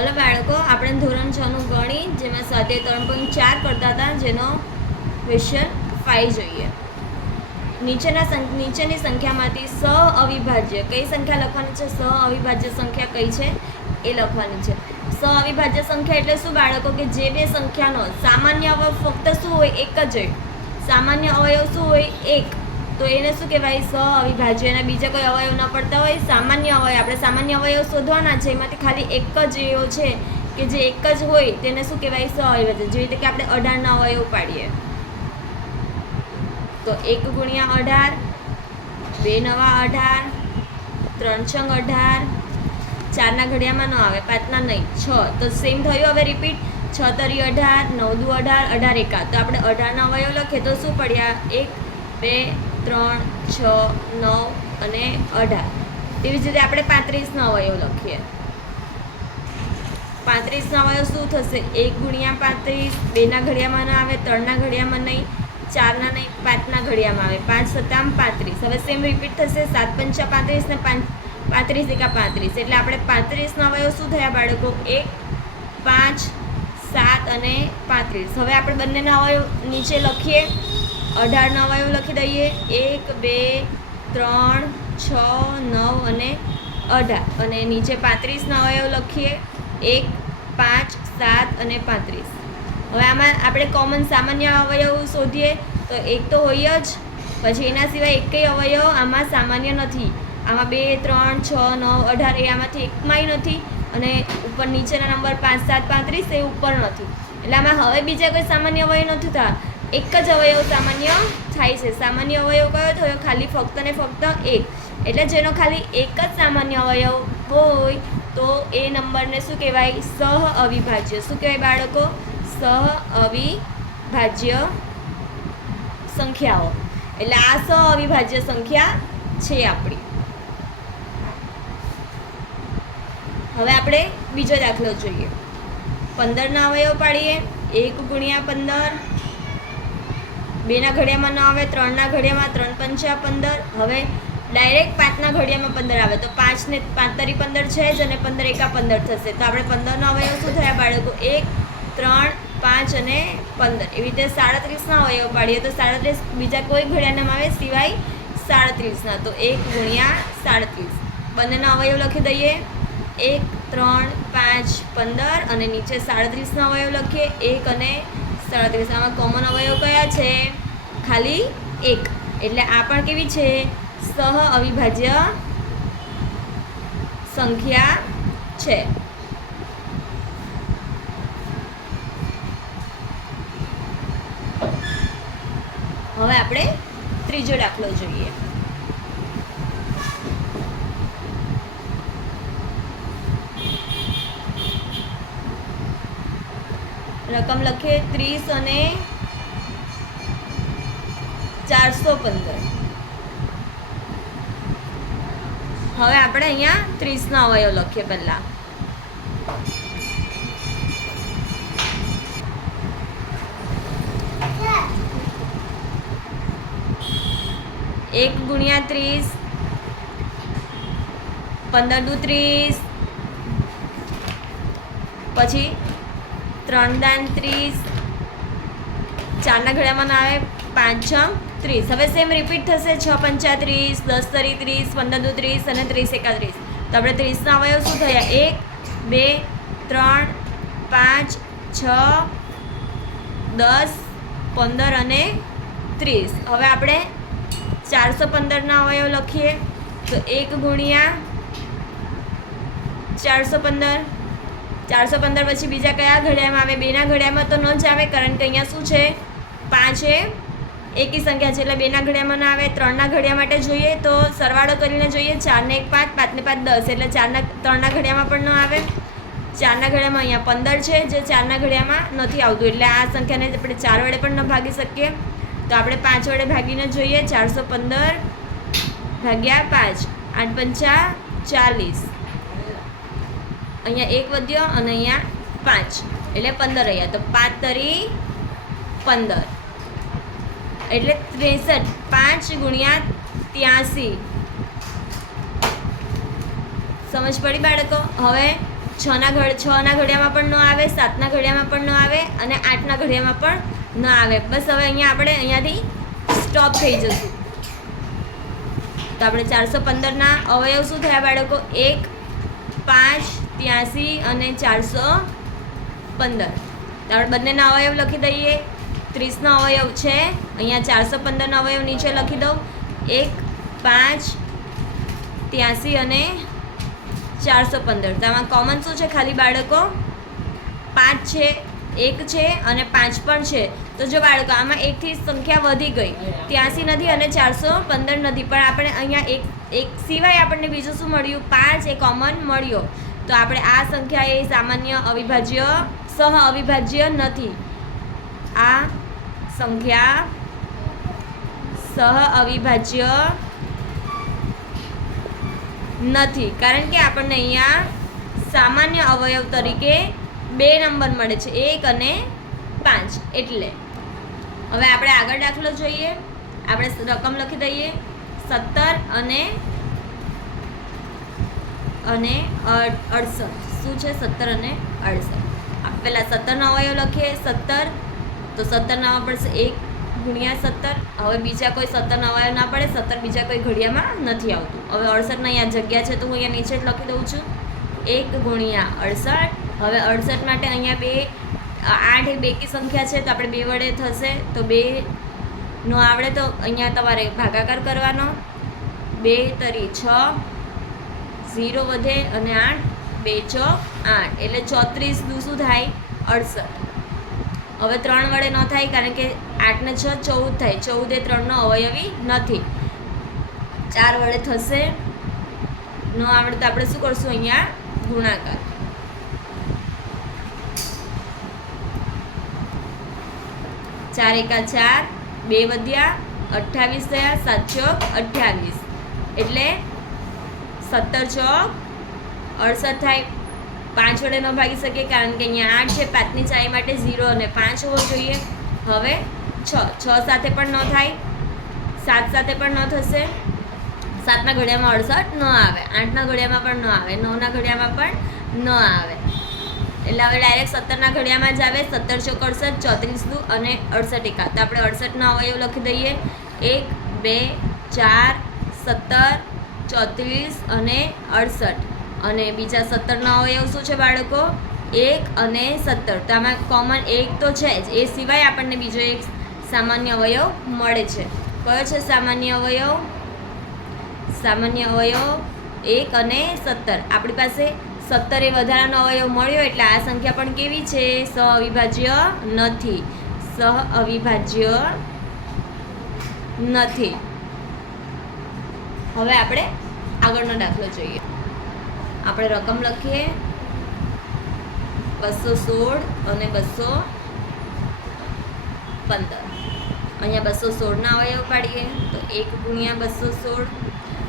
Hello બાળકો, આપણે ધોરણ 6 નું ગણિત જેમાં સ્વાધ્યાય 3.4 કરતા હતા, જેનો ક્વેશ્ચન 5 જોઈએ. નીચેની સંખ્યામાંથી સઅવિભાજ્ય કઈ સંખ્યા લખવાની છે? સઅવિભાજ્ય સંખ્યા કઈ છે એ લખવાની છે. સઅવિભાજ્ય સંખ્યા એટલે શું બાળકો? કે જે બે સંખ્યાનો સામાન્ય અવયવ ફક્ત શું હોય? એક જ હોય. સામાન્ય અવયવ શું હોય? એક. તો એને શું કહેવાય? સઅવિભાજ્ય. એના બીજા કોઈ અવયવ ન પડતા હોય. સામાન્ય અવયવ, આપણે સામાન્ય અવયવ શોધવાના છે, એમાંથી ખાલી એક જ એવો છે કે જે એક જ હોય, તેને શું કહેવાય? સઅવિભાજ્ય. જેવી રીતે કે આપણે 18ના અવયવ પાડીએ તો 1 ગુણ્યા 18, 2 નવા 18, 3 છંગ 18, 4ના ઘડિયામાં ન આવે, 5ના નહીં, 6. તો સેમ થયું. હવે રિપીટ. 6 તરી 18, 9 દુ 18, 18 એકા. તો આપણે 18ના અવયવ લખીએ તો શું પડ્યા? 1, 2, 3, 6, 9 અને 18. તેવી જ રીતે આપણે 35ના અવયવ લખીએ. 35ના અવયવ શું થશે? 1 ગુણ્યા 35, 2ના ઘડિયામાં ન આવે, 3ના ઘડિયામાં નહીં, 4ના નહીં, 5ના ઘડિયામાં આવે, 5 સત્તા 35. હવે સેમ રિપીટ થશે. 7 પંચા 35 ને 35 એકા 35. એટલે આપણે 35ના અવયવ શું થયા બાળકો? 1, 5, 7 અને 35. હવે આપણે બંનેના અવયવ નીચે લખીએ. 18ના અવયવ લખી દઈએ. 1, 2, 3, 6, 9 અને 18. અને નીચે 35ના અવયવ લખીએ. 1, 5, 7 અને 35. હવે આમાં આપણે કોમન સામાન્ય અવયવ શોધીએ તો એક તો હોય જ, પછી એના સિવાય એકેય અવયવ આમાં સામાન્ય નથી. આમાં 2, 3, 6, 9, 18 એ આમાંથી એકમાંય નથી, અને ઉપર નીચેના નંબર 5, 7, 35 એ ઉપર નથી. એટલે આમાં હવે બીજા કોઈ સામાન્ય અવયવ નથી થતા, એક જ અવયવ સામાન્ય થાય છે. સામાન્ય અવયવ કયો થયો? ખાલી ફક્ત ને ફક્ત એક. એટલે જેનો ખાલી એક જ સામાન્ય અવયવ હોય તો એ નંબરને શું કહેવાય? સહઅવિભાજ્ય. શું કહેવાય બાળકો? સહઅવિભાજ્ય સંખ્યાઓ. એટલે આ સહઅવિભાજ્ય સંખ્યા છે આપણી. હવે આપણે બીજો દાખલો જોઈએ. 15ના અવયવ પાડીએ. 1 ગુણ્યા 15, 2ના ઘડિયામાં ન આવે, 3ના ઘડિયામાં, 3 પંચા 15. હવે ડાયરેક્ટ 5ના ઘડિયામાં 15 આવે તો 5 ને 5 તરી 15 છે જ, અને 15 એકા 15 થશે. તો આપણે 15નો અવયવ શું થયા બાળકો? 1, 3, 5 અને 15. એવી રીતે 37ના અવયવ પાડીએ તો 37 બીજા કોઈ ઘડિયાળમાં આવે સિવાય 37ના. તો 1 ગુણ્યા 37. બંનેના અવયવ લખી દઈએ. 1, 3, 5, 15 અને નીચે 37ના અવયવ લખીએ. 1 અને 37. આમાં કોમન અવયવ કયા છે? ખાલી એક. એટલે આ પણ કેવી છે? સહઅવિભાજ્ય સંખ્યા છે. હવે આપણે ત્રીજો દાખલો જોઈએ. રકમ લખીએ 30 અને 415. હવે આપણે અહીંયા 30ના અવયવ લખીએ પહેલા. એક ગુણ્યા 30, 15 દુ 30, પછી 3 દાન 30, 4ના ઘડિયામાં ના આવે, 5 છંગ 30. હવે સેમ રિપીટ થશે. 6 પંચા 30, 10 તરી 30, 15 દુ 30 અને 30 એકા 30. તો આપણે 30ના અવયવ શું થયા? 1, 2, 3, 5, 6, 10, 15 અને 30. હવે આપણે 415ના અવયવ લખીએ તો 1 ગુણ્યા 415. 415 પછી બીજા કયા ઘડિયામાં આવે? 2ના ઘડિયામાં તો ન જ આવે, કારણ કે અહીંયા શું છે? 5 એ એકી સંખ્યા છે, એટલે 2ના ઘડિયામાં ના આવે. 3ના ઘડિયા માટે જોઈએ તો સરવાળો કરીને જોઈએ. 4 ને 1 5, 5 ને 5 10, એટલે 3ના ઘડિયામાં પણ ન આવે. 4ના ઘડિયામાં અહીંયા 15 છે, જે 4ના ઘડિયામાં નથી આવતું, એટલે આ સંખ્યાને આપણે 4 વડે પણ ન ભાગી શકીએ. તો આપણે 5 વડે ભાગીને જોઈએ. 415 ભાગ્યા 5, 8 પંચા 40. અહીંયા 1 વધ્યો અને અહીંયા 5, એટલે 15 રહ્યા. તો 5 તરી 15 એટલે 63. 5 ગુણ્યા 83. સમજ પડી બાળકો? હવે છના ઘડિયામાં પણ ન આવે, 7ના ઘડિયામાં પણ ન આવે અને 8ના ઘડિયામાં પણ ન આવે. બસ હવે અહીંયા આપણે અહીંયાથી સ્ટોપ થઈ જશું. તો આપણે 415ના અવયવ શું થયા બાળકો? 1, 5, 83 અને 415. તો આપણે બંનેના અવયવ લખી દઈએ. 30નો અવયવ છે, અહીંયા 415નો અવયવ નીચે લખી દઉં. 1, 5, 83 અને 415. તો આમાં કોમન શું છે ખાલી બાળકો? 5 છે, 1 છે અને 5 પણ છે. તો જો બાળકો આમાં એકથી સંખ્યા વધી ગઈ, 83 નથી અને 415 નથી, પણ આપણે અહીંયા એક સિવાય આપણને બીજું શું મળ્યું? 5 એ કોમન મળ્યો. તો આપણે આ સંખ્યા એ સામાન્ય અવિભાજ્ય સહ અવિભાજ્ય નથી. આ સંખ્યા સહ અવિભાજ્ય નથી, કારણ કે આપણને અહીંયા સામાન્ય અવયવ તરીકે 2 નંબર મળે છે, 1 અને 5. એટલે હવે આપણે આગળ દાખલો જોઈએ. આપણે રકમ લખી દઈએ 17 અને 68. શું છે? 17 અને 68. આપણે પહેલાં 17નો અવયવ લખીએ. 17 તો 17 ના પડશે 1 ગુણ્યા 17. હવે બીજા કોઈ 17 અવયવ ના પડે, 17 બીજા કોઈ ઘડિયામાં નથી આવતું. હવે 68ના અહીંયા જગ્યા છે તો હું અહીંયા નીચે જ લખી દઉં છું 1 ગુણ્યા 68. હવે 68 માટે અહીંયા 8 એ બેકી સંખ્યા છે તો આપણે 2 વડે થશે. તો 2 નો આવડે તો અહીંયા તમારે ભાગાકાર કરવાનો. 2 તરી 6, 0 વધે અને 8, 2 ચોક 8 એટલે 34 દુ શું થાય? 68. હવે 3 વડે ન થાય કારણ કે 8 ને 6 14 થાય. 14 એ 3નો અવયવી નથી. 4 વડે થશે. ન આવડે તો આપણે શું કરશું? અહીંયા ગુણાકાર. 4 એકા 4, 2 વધ્યા 28 થયા, 7 ચોક 28 એટલે 17 ચોક 68 થાય. 5 વડે ન ભાગી શકીએ કારણ કે અહીંયા 8 છે, 5ની ચાવી માટે 0 અને 5 હોવો જોઈએ. હવે 6 સાથે પણ ન થાય, 7 સાથે પણ ન થશે. 7ના ઘડિયામાં 68 ન આવે, 8ના ઘડિયામાં પણ ન આવે, 9ના ઘડિયામાં પણ ન આવે. એટલે હવે ડાયરેક્ટ 17ના ઘડિયામાં જ આવે. 17 ચોક 68, 34 દુ અને 68 એકા. તો આપણે 68ના અવયવ લખી દઈએ 1, 2, 4, 17, 34 અને 68. અને બીજા 17ના અવયવ શું છે બાળકો? 1 અને 17. તો આમાં કોમન 1 તો છે જ, એ સિવાય આપણને બીજો એક સામાન્ય અવયવ મળે છે. કયો છે સામાન્ય અવયવ? સામાન્ય અવયવ 1 અને 17. આપણી પાસે 17 એ વધારાનો અવયવ મળ્યો એટલે આ સંખ્યા પણ કેવી છે? સહ અવિભાજ્ય નથી. સહ અવિભાજ્ય નથી. હવે આપણે આગળનો દાખલો જોઈએ. આપણે રકમ લખીએ 216 અને 215. અહીંયા 216ના અવયવ પાડીએ તો 1 ગુણ્યા 216.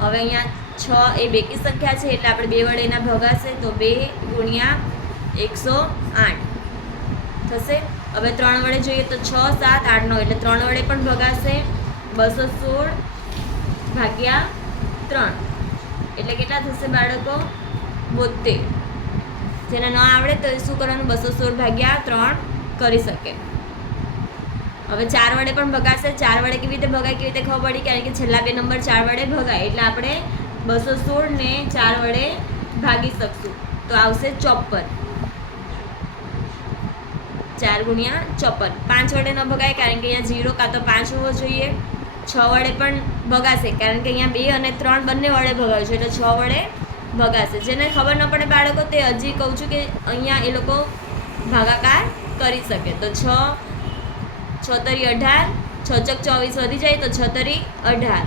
હવે અહીંયા 6 એ બેકી સંખ્યા છે એટલે આપણે 2 વડે એના ભગાશે તો 2 ગુણ્યા 108 થશે. હવે 3 વડે જોઈએ તો 6, 7, 8, 9 એટલે 3 વડે પણ ભગાશે. 216 ભાગ્યા 3 એટલે કેટલા થશે બાળકો? 72. જેને ન આવડે તો શું કરવાનું? 216 ભાગ્યા 3 કરી શકે. હવે 4 વડે પણ ભગાશે. 4 વડે કેવી રીતે ભગાય, કેવી રીતે ખબર પડી? કારણ કે છેલ્લા 2 નંબર 4 વડે ભગાય એટલે આપણે 216 ને 4 વડે ભાગી શકશું તો આવશે 54. 4 ગુણ્યા 54. 5 વડે ન ભગાય કારણ કે અહીંયા 0 કાં તો 5 હોવો જોઈએ. 6 વડે પણ ભગાશે કારણ કે અહીંયા 2 અને 3 બંને વડે ભગાવ્યું છે એટલે 6 વડે ભગાશે. જેને ખબર ન પડે બાળકો તે હજી કહું છું કે અહીંયા એ લોકો ભાગાકાર કરી શકે. તો 6, 6 તરી 18, 6 ચોક 24 વધી જાય તો 6 તરી 18.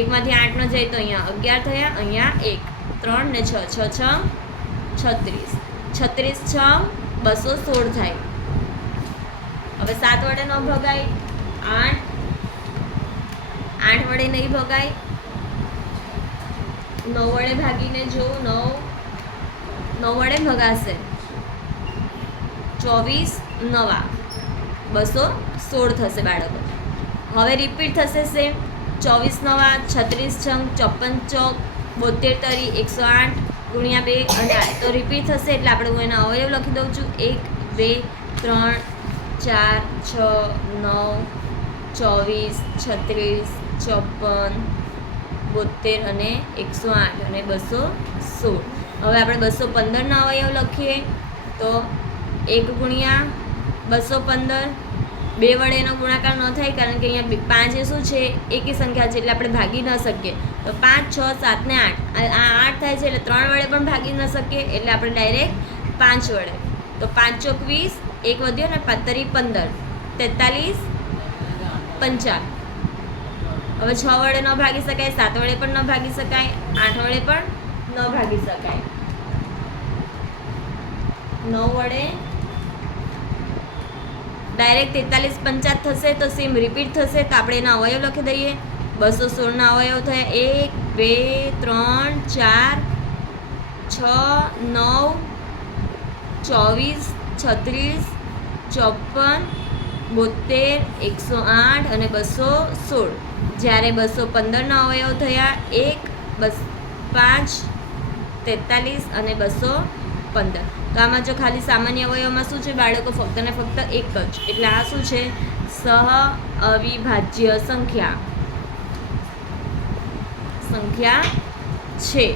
1 માંથી 8 ન જાય તો અહીંયા 11 થયા, અહીંયા 1, 3 ને 6, 6 36. 36 6 216 થાય. હવે 7 વડે ન ભગાય, 8 વડે નહીં ભગાય. 9 વડે ભાગીને જોઉં, 9 વડે ભગાશે. 24 9 216 થશે બાળકો. હવે રિપીટ થશે સેમ. 24 9 36 6 54 ચોક 72 તરી 108 ગુણ્યા 2 અને 8 તો રિપીટ થશે એટલે આપણે હું એના અવયવ લખી દઉં છું 1 2 3 4 6 9 24 36 54 72 અને 108 અને 216. હવે આપણે 215 ના અવયવ લખીએ તો 1 ગુણ્યા 215 2 વડે એનો ગુણાકાર ન થાય કારણ કે અહીંયા 5 એ શું છે એકી સંખ્યા છે એટલે આપણે ભાગી ન શકીએ તો 5 6 7 ને 8 આ 8 થાય છે એટલે 3 વડે પણ ભાગી ન શકીએ એટલે આપણે ડાયરેક્ટ 5 વડે તો 5 ચોક 20 1 વધ્યો ને 5 તરી 15 43 55. હવે 6 વડે ન ભાગી શકાય 7 વડે પણ ન ભાગી શકાય 8 વડે પણ ન ભાગી શકાય 9 વડે ડાયરેક્ટ 43 50 થશે તો સેમ રિપીટ થશે તો આપણે એના અવયવ લખી દઈએ 216 ના અવયવ થયા 1 2 3 4 6 9 24 36 54 72 108 અને 216. જ્યારે 215 ના અવયવ થયા 1 5 43 અને 215. તો આમાં જો ખાલી સામાન્ય અવયવમાં શું છે બાળકો ફક્ત ને ફક્ત એક જ એટલે આ શું છે સહઅવિભાજ્ય સંખ્યા છે.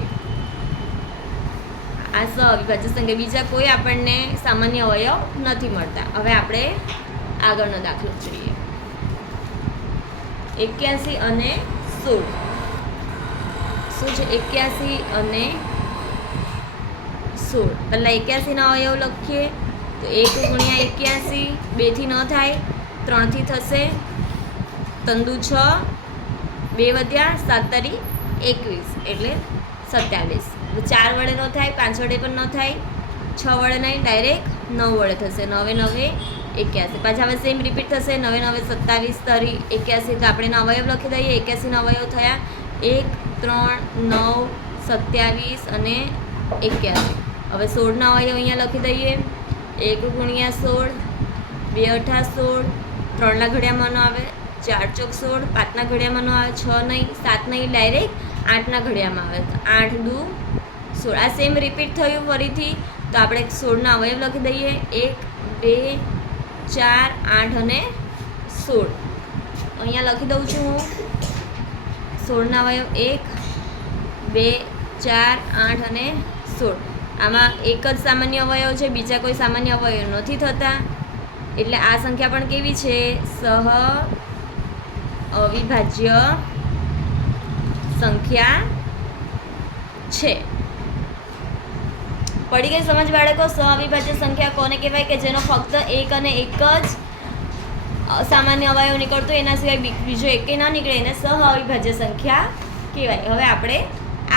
આ સહઅવિભાજ્ય સંખ્યા બીજા કોઈ આપણને સામાન્ય અવયવ નથી મળતા. હવે આપણે આગળનો દાખલો જોઈએ 81 અને 16. શું છે 81 અને 16. પહેલાં 81 ના અવયવ લખીએ તો 1 ગુણ્યા 81 2 થી ન થાય 3 થી થશે તંદુ 6 2 વધ્યા 7 તરી 21 એટલે 27. 4 વડે ન થાય 5 વડે પણ ન થાય 6 વડે નહીં ડાયરેક્ટ 9 વડે થશે 9 9 81. પાછા હવે સેમ રિપીટ થશે 9 9 27 તરી 81 તો આપણે એના અવયવ લખી દઈએ 81 ના અવયવ થયા 1 3 9 27 અને 81. હવે 16 ના અવયવ અહીંયા લખી દઈએ 1 ગુણ્યા 16 2 8 16 3 ના ઘડિયામાં ન આવે 4 ચોક 16 5 ના ઘડિયામાં ન આવે 6 નહીં 7 નહીં ડાયરેક્ટ 8 ના ઘડિયામાં આવે તો 8 દુ 16. આ સેમ રિપીટ થયું ફરીથી તો આપણે 16 ના અવયવ લખી દઈએ 1 2 4 8 અને 16. અહીંયા લખી દઉં છું હું 16 ના અવયવ 1 2 4 8 અને 16. આમાં એક જ સામાન્ય અવયવ છે બીજા કોઈ સામાન્ય અવયવ નથી થતા એટલે આ સંખ્યા પણ કેવી છે સહઅવિભાજ્ય સંખ્યા છે. પડી ગઈ સમજ બાળકો? સહઅવિભાજ્ય સંખ્યા કોને કહેવાય કે જેનો ફક્ત એક અને એક જ સામાન્ય અવયવ નીકળતો એના સિવાય બીજો એકે ન નીકળે એને સહઅવિભાજ્ય સંખ્યા કહેવાય. હવે આપણે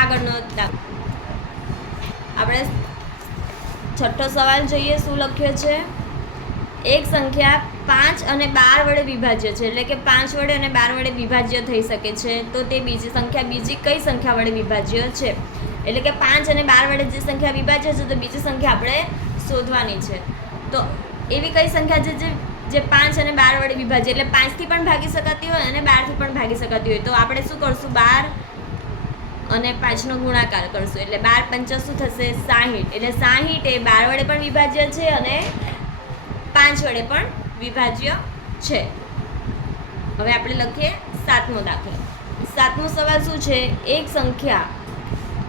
આગળનો આપણે છઠ્ઠો સવાલ જોઈએ શું લખ્યો છે. એક સંખ્યા 5 અને 12 વડે વિભાજ્ય છે એટલે કે 5 વડે અને 12 વડે વિભાજ્ય થઈ શકે છે તો તે બીજી સંખ્યા બીજી કઈ સંખ્યા વડે વિભાજ્ય છે એટલે કે 5 અને 12 વડે જે સંખ્યા વિભાજ્ય છે તો બીજી સંખ્યા આપણે શોધવાની છે. તો એવી કઈ સંખ્યા છે જે 5 અને 12 વડે વિભાજ્ય એટલે 5 થી પણ ભાગી શકાતી હોય અને 12 થી પણ ભાગી શકાતી હોય તો આપણે શું કરશું 12 અને 5 નો ગુણાકાર કરશું એટલે 12 પંચા શું થશે 60 એટલે 60 એ 12 વડે પણ વિભાજ્ય છે અને 5 વડે પણ વિભાજ્ય છે. હવે આપણે લખીએ 7મો દાખલો. 7મો સવાલ શું છે એક સંખ્યા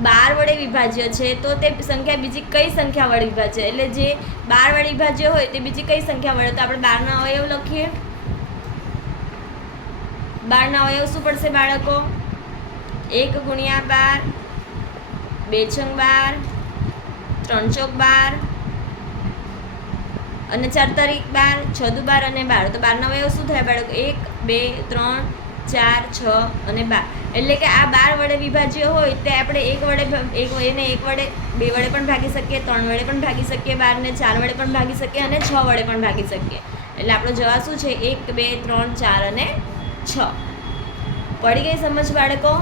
12 વડે વિભાજ્ય છે તો તે સંખ્યા બીજી કઈ સંખ્યા વડે વિભાજ્ય એટલે જે 12 વડે વિભાજ્ય હોય તે બીજી કઈ સંખ્યા વડે તો આપણે 12 ના અવયવ લખીએ. 12 ના અવયવ શું પડશે બાળકો 1 ગુણ્યા 12 2 છંગ 12 3 ચોક 12 અને 4 તારીખ 12 6 દુ 12 અને 12 તો 12 ના અવયવ શું થાય બાળકો 1 2 3 4 6 અને 12 એટલે કે આ 12 વડે વિભાજ્ય હોય તે આપણે 1 વડે 2 વડે પણ ભાગી શકીએ 3 વડે પણ ભાગી શકીએ 12 ને 4 વડે પણ ભાગી શકીએ અને 6 વડે પણ ભાગી શકીએ એટલે આપણો જવાબ શું છે 1 2 3 4 અને 6. પડી ગઈ સમજ બાળકો?